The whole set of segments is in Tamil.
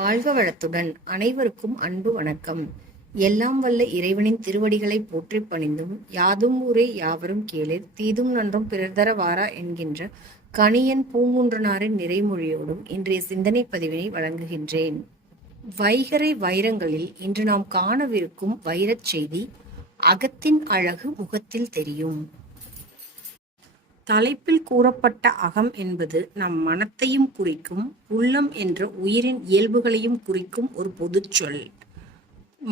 வாழ்க வளத்துடன் அனைவருக்கும் அன்பு வணக்கம். எல்லாம் வல்ல இறைவனின் திருவடிகளை போற்றிப் பணிந்தும் யாதும் ஊரே யாவரும் கேளிர் தீதும் நன்றும் பிறர்தர வாரா என்கின்ற கணியன் பூங்குன்றனாரின் நிறைமொழியோடும் இன்றைய சிந்தனை பதிவினை வழங்குகின்றேன். வைகரை வைரங்களில் இன்று நாம் காணவிருக்கும் வைரச் செய்தி அகத்தின் அழகு முகத்தில் தெரியும். தலைப்பில் கூறப்பட்ட அகம் என்பது நம் மனத்தையும் குறிக்கும் உள்ளம் என்ற உயிரின் இயல்புகளையும் குறிக்கும் ஒரு பொதுச்சொல்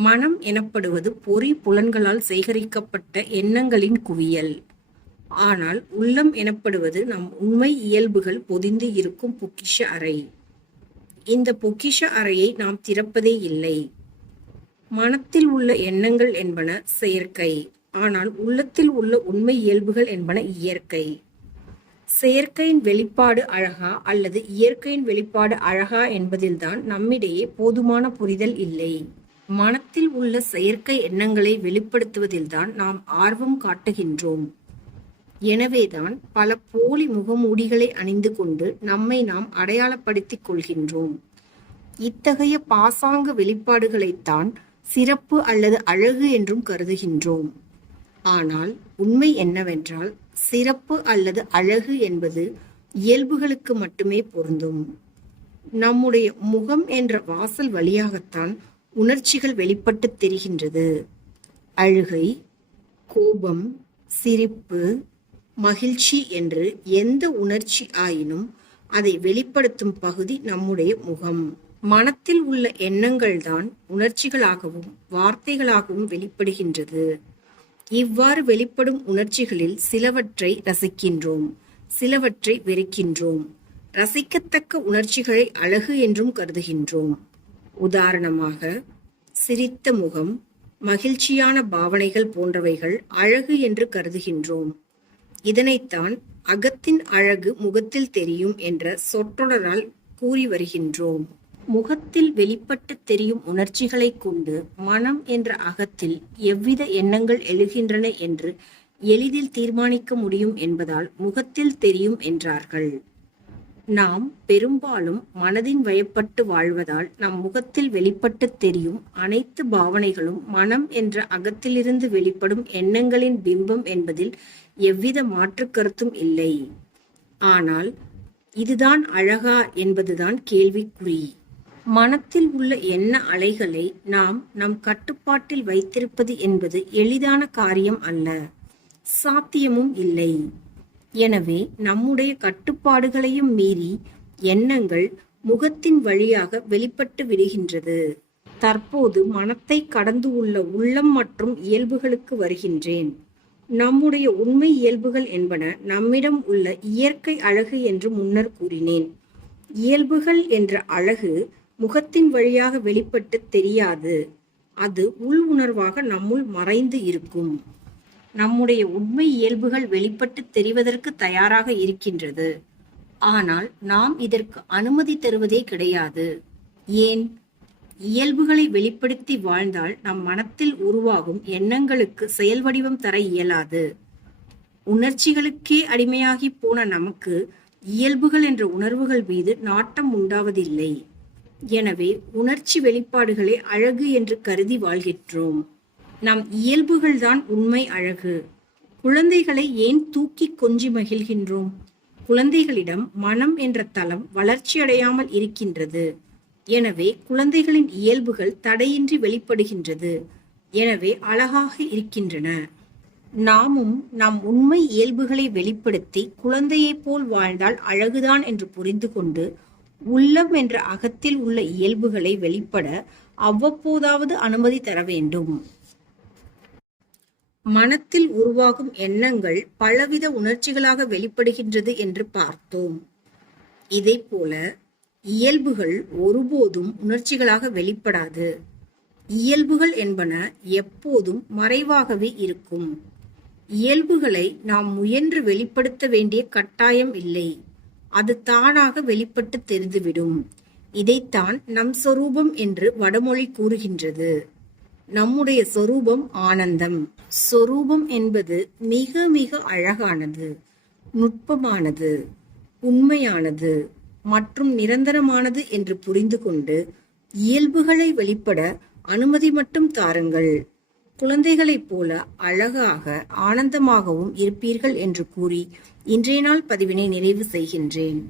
மனம் எனப்படுவது பொறி புலன்களால் சேகரிக்கப்பட்ட எண்ணங்களின் குவியல். ஆனால் உள்ளம் எனப்படுவது நம் உண்மை இயல்புகள் பொதிந்து இருக்கும் பொக்கிஷ அறை. இந்த பொக்கிஷ அறையை நாம் திறப்பதே இல்லை. மனத்தில் உள்ள எண்ணங்கள் என்பன செயற்கை ஆனால் உள்ளத்தில் உள்ள உண்மை இயல்புகள் என்பன இயற்கை. செயற்கையின் வெளிப்பாடு அழகா அல்லது இயற்கையின் வெளிப்பாடு அழகா என்பதில்தான் நம்மிடையே போதுமான புரிதல் இல்லை. மனத்தில் உள்ள செயற்கை எண்ணங்களை வெளிப்படுத்துவதில்தான் நாம் ஆர்வம் காட்டுகின்றோம். எனவேதான் பல போலி முகமூடிகளை அணிந்து கொண்டு நம்மை நாம் அடையாளப்படுத்திக் கொள்கின்றோம். இத்தகைய பாசாங்கு வெளிப்பாடுகளைத்தான் சிறப்பு அல்லது அழகு என்றும் கருதுகின்றோம். ஆனால் உண்மை என்னவென்றால் சிறப்பு அல்லது அழகு என்பது இயல்புகளுக்கு மட்டுமே பொருந்தும். நம்முடைய முகம் என்ற வாசல் வழியாகத்தான் உணர்ச்சிகள் வெளிப்பட்டு தெரிகின்றது. அழுகை கோபம் சிரிப்பு மகிழ்ச்சி என்று எந்த உணர்ச்சி ஆயினும் அதை வெளிப்படுத்தும் பகுதி நம்முடைய முகம். மனத்தில் உள்ள எண்ணங்கள்தான் உணர்ச்சிகளாகவும் வார்த்தைகளாகவும் வெளிப்படுகின்றது. இவ்வாறு வெளிப்படும் உணர்ச்சிகளில் சிலவற்றை ரசிக்கின்றோம் சிலவற்றை வெறுக்கின்றோம். ரசிக்கத்தக்க உணர்ச்சிகளை அழகு என்றும் கருதுகின்றோம். உதாரணமாக சிரித்த முகம் மகிழ்ச்சியான பாவனைகள் போன்றவைகள் அழகு என்று கருதுகின்றோம். இதனைத்தான் அகத்தின் அழகு முகத்தில் தெரியும் என்ற சொற்றொடரால் கூறி வருகின்றோம். முகத்தில் வெளிப்பட்டு தெரியும் உணர்ச்சிகளைக் கொண்டு மனம் என்ற அகத்தில் எவ்வித எண்ணங்கள் எழுகின்றன என்று எளிதில் தீர்மானிக்க முடியும் என்பதால் முகத்தில் தெரியும் என்றார்கள். நாம் பெரும்பாலும் மனதின் வயப்பட்டு வாழ்வதால் நம் முகத்தில் வெளிப்பட்டு தெரியும் அனைத்து பாவனைகளும் மனம் என்ற அகத்திலிருந்து வெளிப்படும் எண்ணங்களின் பிம்பம் என்பதில் எவ்வித மாற்று கருத்தும் இல்லை. ஆனால் இதுதான் அழகா என்பதுதான் கேள்விக்குறி. மனத்தில் உள்ள எண்ண அலைகளை நாம் நம் கட்டுப்பாட்டில் வைத்திருப்பது என்பது எளிதான காரியம் அல்ல. சாத்தியமும் இல்லை. எனவே நம்முடைய கட்டுப்பாடுகளையும் மீறி எண்ணங்கள் முகத்தின் வழியாக வெளிப்பட்டு விடுகின்றது. தற்போது மனத்தை கடந்து உள்ள உள்ளம் மற்றும் இயல்புகளுக்கு வருகின்றேன். நம்முடைய உண்மை இயல்புகள் என்பன நம்மிடம் உள்ள இயற்கை அழகு என்று முன்னர் கூறினேன். இயல்புகள் என்ற அழகு முகத்தின் வழியாக வெளிப்பட்டு தெரியாது. அது உள் உணர்வாக நம்முள் மறைந்து இருக்கும். நம்முடைய உண்மை இயல்புகள் வெளிப்பட்டு தெரிவதற்கு தயாராக இருக்கின்றது. ஆனால் நாம் இதற்கு அனுமதி தருவதே கிடையாது. ஏன்? இயல்புகளை வெளிப்படுத்தி வாழ்ந்தால் நம் மனத்தில் உருவாகும் எண்ணங்களுக்கு செயல் வடிவம் தர இயலாது. உணர்ச்சிகளுக்கே அடிமையாகி போன நமக்கு இயல்புகள் என்ற உணர்வுகள் மீது நாட்டம் உண்டாவதில்லை. எனவே உணர்ச்சி வெளிப்பாடுகளை அழகு என்று கருதி வாழ்கின்றோம். நம் இயல்புகள்தான் உண்மை அழகு. குழந்தைகளை ஏன் தூக்கி கொஞ்சி மகிழ்கின்றோம்? குழந்தைகளிடம் மனம் என்ற தளம் வளர்ச்சியடையாமல் இருக்கின்றது. எனவே குழந்தைகளின் இயல்புகள் தடையின்றி வெளிப்படுகின்றது. எனவே அழகாக இருக்கின்றன. நாமும் நம் உண்மை இயல்புகளை வெளிப்படுத்தி குழந்தையைப் போல் வாழ்ந்தால் அழகுதான் என்று புரிந்து கொண்டு உள்ளம் என்ற அகத்தில் உள்ள இயல்புகளை வெளிப்பட அவ்வப்போதாவது அனுமதி தர வேண்டும். மனத்தில் உருவாகும் எண்ணங்கள் பலவித உணர்ச்சிகளாக வெளிப்படுகின்றது என்று பார்த்தோம். இதை போல இயல்புகள் ஒருபோதும் உணர்ச்சிகளாக வெளிப்படாது. இயல்புகள் என்பன எப்போதும் மறைவாகவே இருக்கும். இயல்புகளை நாம் முயன்று வெளிப்படுத்த வேண்டிய கட்டாயம் இல்லை. அது தானாக வெளிப்பட்டு தெரிந்துவிடும். இதைத்தான் நம் சொரூபம் என்று வடமொழி கூறுகின்றது. நம்முடைய சொரூபம் ஆனந்தம். சொரூபம் என்பது மிக மிக அழகானது நுட்பமானது உண்மையானது மற்றும் நிரந்தரமானது என்று புரிந்து கொண்டு இயல்புகளை வெளிப்பட அனுமதி மட்டும் தாருங்கள். குழந்தைகளைப் போல அழகாக ஆனந்தமாகவும் இருப்பீர்கள் என்று கூறி இன்றைய நாள் பதிவினை நிறைவு செய்கின்றேன்.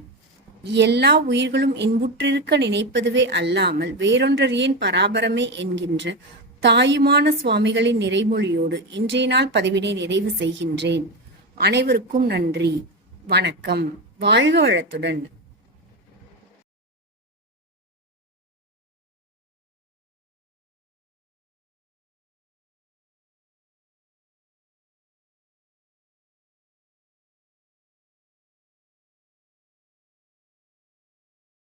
எல்லா உயிர்களும் இன்புற்றிருக்க நினைப்பதுவே அல்லாமல் வேறொன்றறியேன் பராபரமே என்கின்ற தாயுமான சுவாமிகளின் நிறைமொழியோடு இன்றைய நாள் பதிவினை நிறைவு செய்கின்றேன். அனைவருக்கும் நன்றி. வணக்கம். வாழ்க வளத்துடன்.